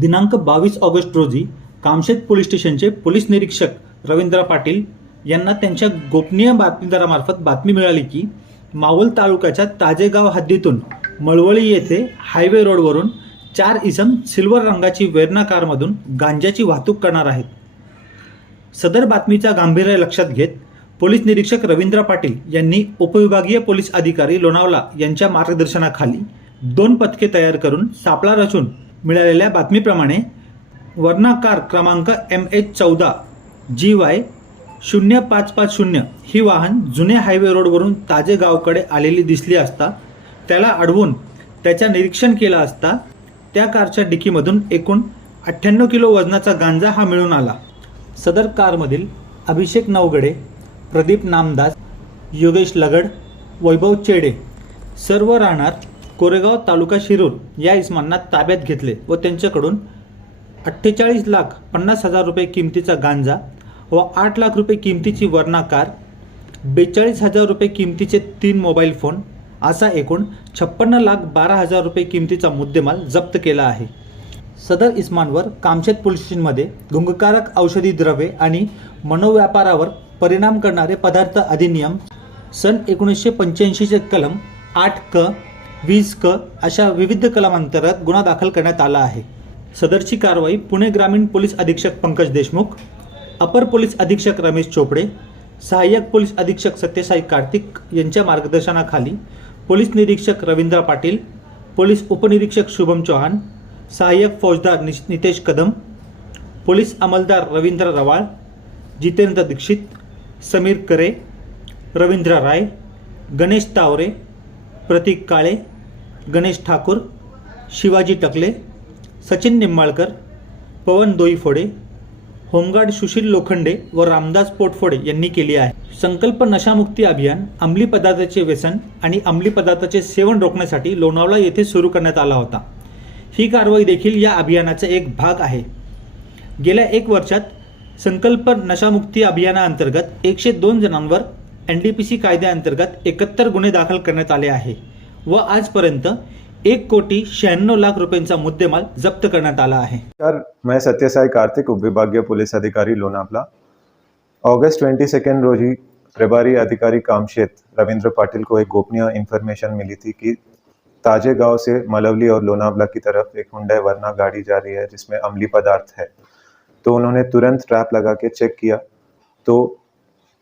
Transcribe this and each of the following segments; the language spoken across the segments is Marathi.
दिनांक 22 ऑगस्ट रोजी कामशेत पोलीस स्टेशनचे पोलीस निरीक्षक रवींद्र पाटील यांना त्यांच्या गोपनीय बातमीदारामार्फत बातमी मिळाली की मावळ तालुक्याच्या ताजेगाव हद्दीतून मळवळी येथे हायवे रोडवरून 4 इसम सिल्वर रंगाची वेर्ना कारमधून गांजाची वाहतूक करणार आहेत. सदर बातमीचा गांभीर्य लक्षात घेत पोलीस निरीक्षक रवींद्र पाटील यांनी उपविभागीय पोलीस अधिकारी लोणावळा यांच्या मार्गदर्शनाखाली 2 पथके तयार करून सापळा रचून मिळालेल्या बातमीप्रमाणे वर्ना कार क्रमांक MH14 GY 0550 ही वाहन जुने हायवे रोडवरून ताजेगावकडे आलेली दिसली असता त्याला अडवून त्याच्या निरीक्षण केलं असता त्या कारच्या डिकीमधून एकूण 98 किलो वजनाचा गांजा हा मिळून आला. सदर कारमधील अभिषेक नवगडे, प्रदीप नामदास, योगेश लगड, वैभव चेडे सर्व राहणार कोरेगाव तालुका शिरूर या इसमांना ताब्यात घेतले व त्यांच्याकडून 48,50,000 रुपये किमतीचा गांजा व 8 लाख रुपये किमतीची वर्ना कार, 42,000 रुपये किमतीचे 3 मोबाईल फोन असा एकूण 56,12,000 रुपये किमतीचा मुद्देमाल जप्त केला आहे. सदर इस्मांवर कामशेत पोलीस स्टेशनमध्ये गुंगकारक औषधी द्रव्ये आणि मनोव्यापारावर परिणाम करणारे पदार्थ अधिनियम सन 1985चे कलम 8 क 20 क अशा विविध कलमांतर्गत गुन्हा दाखल करण्यात आला आहे. सदरची कारवाई पुणे ग्रामीण पोलीस अधीक्षक पंकज देशमुख, अपर पोलीस अधीक्षक रमेश चोपडे, सहाय्यक पोलीस अधीक्षक सत्यसाई कार्तिक यांच्या मार्गदर्शनाखाली पोलीस निरीक्षक रवींद्र पाटील, पोलीस उपनिरीक्षक शुभम चौहान, सहाय्यक फौजदार नितेश कदम, पोलीस अंमलदार रवींद्र रवाळ, जितेंद्र दीक्षित, समीर करे, रवींद्र राय, गणेश तावरे, प्रतीक काळे, गणेश ठाकूर, शिवाजी टकले, सचिन निंबाळकर, पवन दोईफोडे, होमगार्ड सुशील लोखंडे व रामदास पोटफोडे यांनी केली आहे. संकल्प नशामुक्ती अभियान अंमली पदार्थाचे व्यसन आणि अंमली पदार्थाचे सेवन रोखण्यासाठी लोणावळा येथे सुरू करण्यात आला होता. ही कारवाई देखील या अभियानाचा एक भाग आहे. गेल्या 1 वर्षात संकल्प नशामुक्ती अभियानाअंतर्गत 102 जणांवर NDPC कायद्याअंतर्गत 71 गुन्हे दाखल करण्यात आले आहे व आजपर्यंत 1,96,00,000 रुपयांचा मुद्देमाल जप्त करण्यात आला है. सर, मैं सत्यसाई कार्तिक, उपविभागीय पुलिस अधिकारी लोनावला. अगस्त 22 रोजी प्रभारी अधिकारी कामशेत रविंद्र पाटिल को एक गोपनीय इन्फॉर्मेशन मिली थी कि ताजेगांव से मलवली और लोनावला की तरफ एक हुंडई वर्ना गाड़ी जा रही है जिसमें अम्ली पदार्थ है. तो उन्होंने तुरंत ट्रैप लगा के चेक किया तो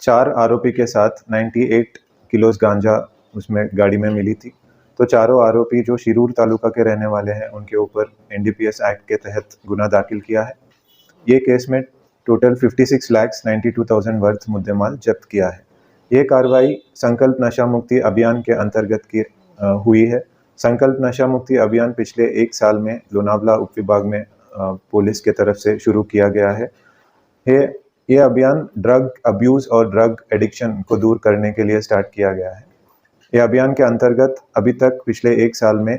4 आरोपी के साथ 98 किलोस गांजा उसमें गाड़ी में मिली थी. तो चारों आरोपी जो शिरूर तालुका के रहने वाले हैं उनके ऊपर NDPS एक्ट के तहत गुना दाखिल किया है. ये केस में टोटल 56,92,000 वर्थ मुद्देमाल जब्त किया है. ये कार्रवाई संकल्प नशा मुक्ति अभियान के अंतर्गत की हुई है. संकल्प नशा मुक्ति अभियान पिछले 1 साल में लोनावला उपविभाग में पुलिस के तरफ से शुरू किया गया है. ये अभियान ड्रग अब्यूज़ और ड्रग एडिक्शन को दूर करने के लिए स्टार्ट किया गया है. ये अभियान के अंतर्गत अभी तक पिछले 1 साल में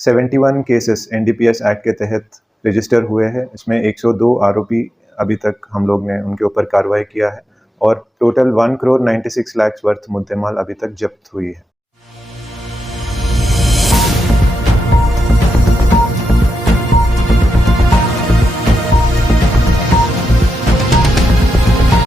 71 केसेस NDPS एक्ट के तहत रजिस्टर हुए हैं. इसमें 102 आरोपी अभी तक हम लोग ने उनके ऊपर कार्रवाई किया है और टोटल 1,96,00,000 वर्थ मुद्देमाल अभी तक जब्त हुई है.